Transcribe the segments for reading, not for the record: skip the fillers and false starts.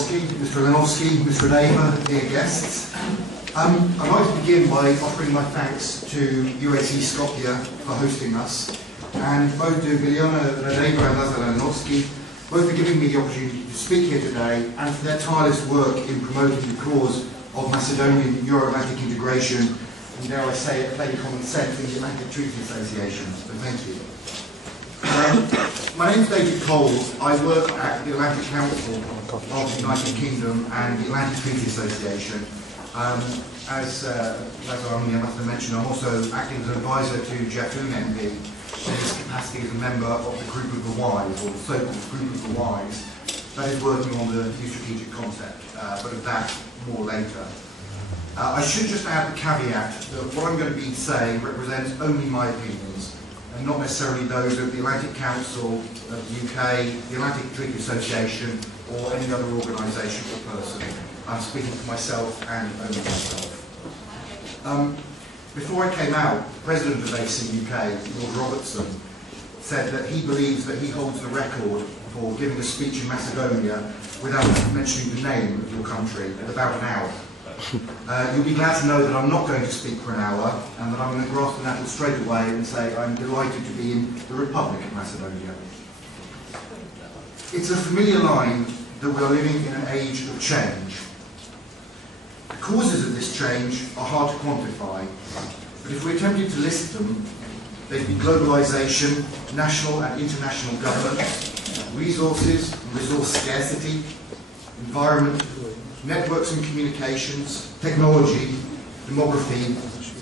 Podolsky, Mr. Lenovsky, Mr. Neighbour, dear guests. I'd like to begin by offering my thanks to UAC Skopje for hosting us, and both to Miliona Neighbour and Lazar Lenovsky, both for giving me the opportunity to speak here today, and for their tireless work in promoting the cause of Macedonian Euro-Atlantic integration, and dare I say it, plain common sense in the Atlantic Treaty Association. So thank you. My name is David Coles. I work at the Atlantic Council of the United Kingdom and the Atlantic Treaty Association. As Lazar must have mentioned, I'm also acting as an advisor to Jeffun MP in his capacity as a member of the Group of the Wise, or the so-called Group of the Wise, that is working on the new strategic concept, but of that more later. I should just add the caveat that what I'm going to be saying represents only my opinions, and not necessarily those of the Atlantic Council of the UK, the Atlantic Treaty Association, or any other organisation or person. I'm speaking for myself and only myself. Before I came out, the President of AC UK, Lord Robertson, said that he believes that he holds the record for giving a speech in Macedonia without mentioning the name of your country at about an hour. You'll be glad to know that I'm not going to speak for an hour, and that I'm going to grasp the nettle straight away and say I'm delighted to be in the Republic of Macedonia. It's a familiar line that we are living in an age of change. The causes of this change are hard to quantify, but if we attempted to list them, they'd be globalisation, national and international governance, resources and resource scarcity, environment, networks and communications, technology, demography,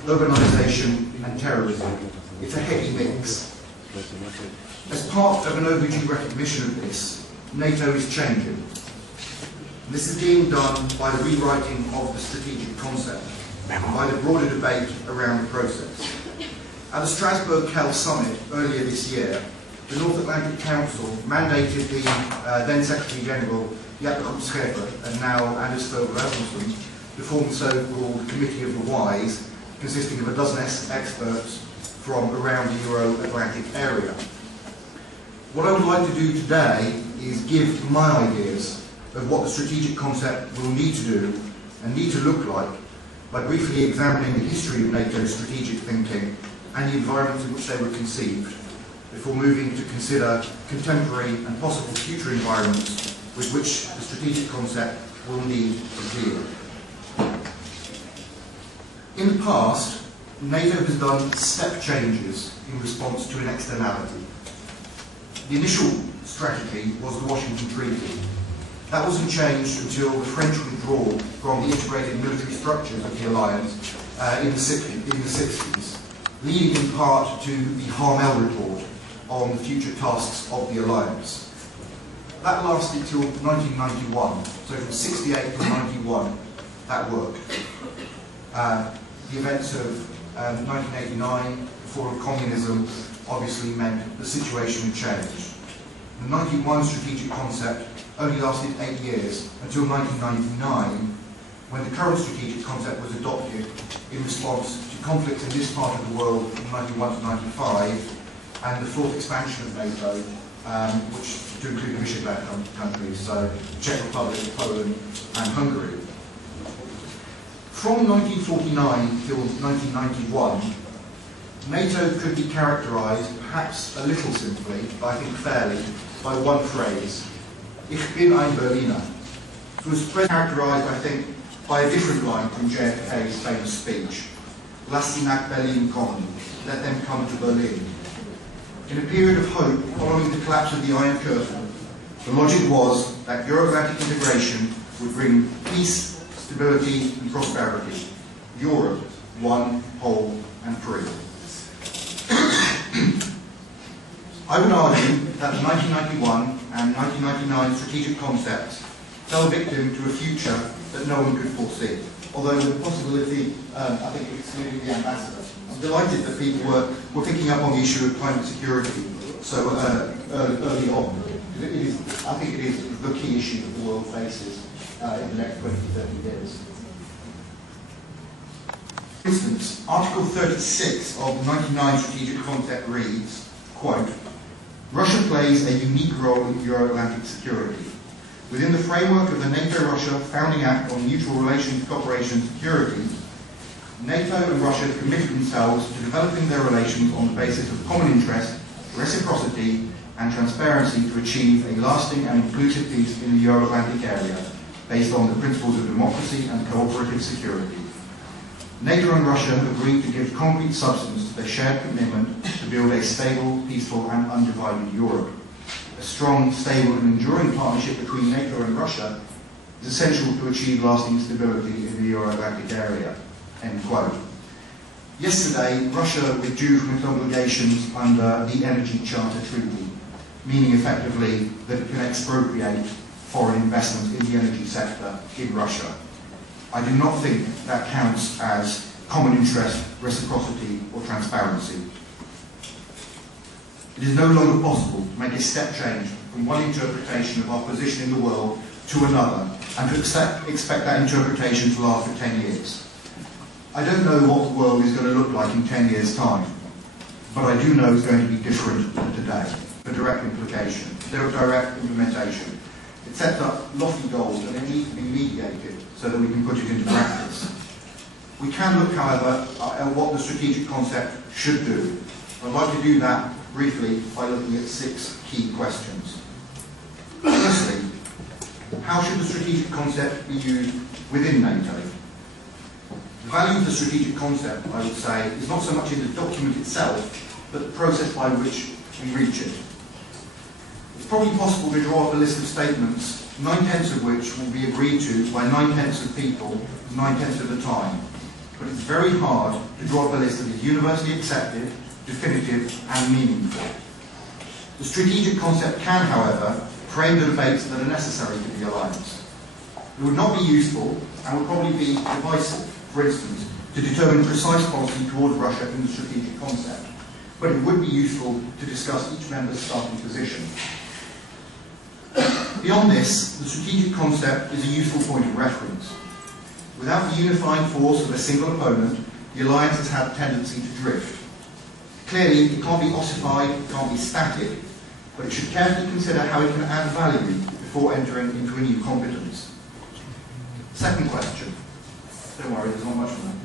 urbanisation and terrorism. It's a heady mix. As part of an overdue recognition of this, NATO is changing. This is being done by the rewriting of the strategic concept, and by the broader debate around the process. At the Strasbourg-Kel summit earlier this year, the North Atlantic Council mandated the then Secretary General Jacob Schäfer and now Anders Fogh Rasmussen to form the so-called Committee of the Wise, consisting of a dozen experts from around the Euro-Atlantic area. What I would like to do today is give my ideas of what the strategic concept will need to do and need to look like by briefly examining the history of NATO's strategic thinking and the environment in which they were conceived, before moving to consider contemporary and possible future environments with which the strategic concept will need to deal. In the past, NATO has done step changes in response to an externality. The initial strategy was the Washington Treaty. That wasn't changed until the French withdrawal from the integrated military structures of the alliance in the 60s, leading in part to the Harmel report on the future tasks of the alliance. That lasted till 1991, so from 68 to 91, that worked. The events of 1989, the fall of communism, obviously meant the situation had changed. The 91 strategic concept only lasted 8 years, until 1999, when the current strategic concept was adopted in response to conflicts in this part of the world from 91 to 95, and the fourth expansion of NATO, which to include the Visegrad countries, so Czech Republic, Poland and Hungary. From 1949 till 1991, NATO could be characterised, perhaps a little simply, but I think fairly, by one phrase: Ich bin ein Berliner. It was characterised, I think, by a different line from JFK's famous speech: Lass sie nach Berlin kommen, let them come to Berlin. In a period of hope following the collapse of the Iron Curtain, the logic was that Euro-Atlantic integration would bring peace, stability and prosperity. Europe, one, whole and free. I would argue that the 1991 and 1999 strategic concepts fell victim to a future that no one could foresee, although with the possibility, I think, excluding the ambassador. I'm delighted that people were picking up on the issue of climate security so early on. I think it is the key issue that the world faces in the next 20 to 30 years. For instance, Article 36 of the 99 strategic concept reads, quote, Russia plays a unique role in Euro-Atlantic security. Within the framework of the NATO-Russia Founding Act on Mutual Relations, Cooperation and Security, NATO and Russia committed themselves to developing their relations on the basis of common interest, reciprocity and transparency to achieve a lasting and inclusive peace in the Euro-Atlantic area, based on the principles of democracy and cooperative security. NATO and Russia agreed to give concrete substance to their shared commitment to build a stable, peaceful and undivided Europe. A strong, stable and enduring partnership between NATO and Russia is essential to achieve lasting stability in the Euro-Atlantic area." End quote. Yesterday, Russia withdrew from its obligations under the Energy Charter Treaty, meaning effectively that it can expropriate foreign investment in the energy sector in Russia. I do not think that counts as common interest, reciprocity or transparency. It is no longer possible to make a step change from one interpretation of our position in the world to another and to expect that interpretation to last for 10 years. I don't know what the world is going to look like in 10 years' time, but I do know it's going to be different to today, for direct implication, direct implementation. It sets up lofty goals and they need to be mediated so that we can put it into practice. We can look, however, at what the strategic concept should do. I'd like to do that briefly by looking at 6 key questions. Firstly, how should the strategic concept be used within NATO? The value of the strategic concept, I would say, is not so much in the document itself, but the process by which we reach it. It's probably possible to draw up a list of statements, 9/10 of which will be agreed to by 9/10 of people, 9/10 of the time. But it's very hard to draw up a list that is universally accepted, definitive and meaningful. The strategic concept can, however, frame the debates that are necessary to the alliance. It would not be useful and would probably be divisive, for instance, to determine precise policy towards Russia in the strategic concept, but it would be useful to discuss each member's starting position. Beyond this, the strategic concept is a useful point of reference. Without the unifying force of a single opponent, the alliance has had a tendency to drift. Clearly, it can't be ossified, it can't be static, but it should carefully consider how it can add value before entering into a new competence. Second question. Don't worry, there's not much more.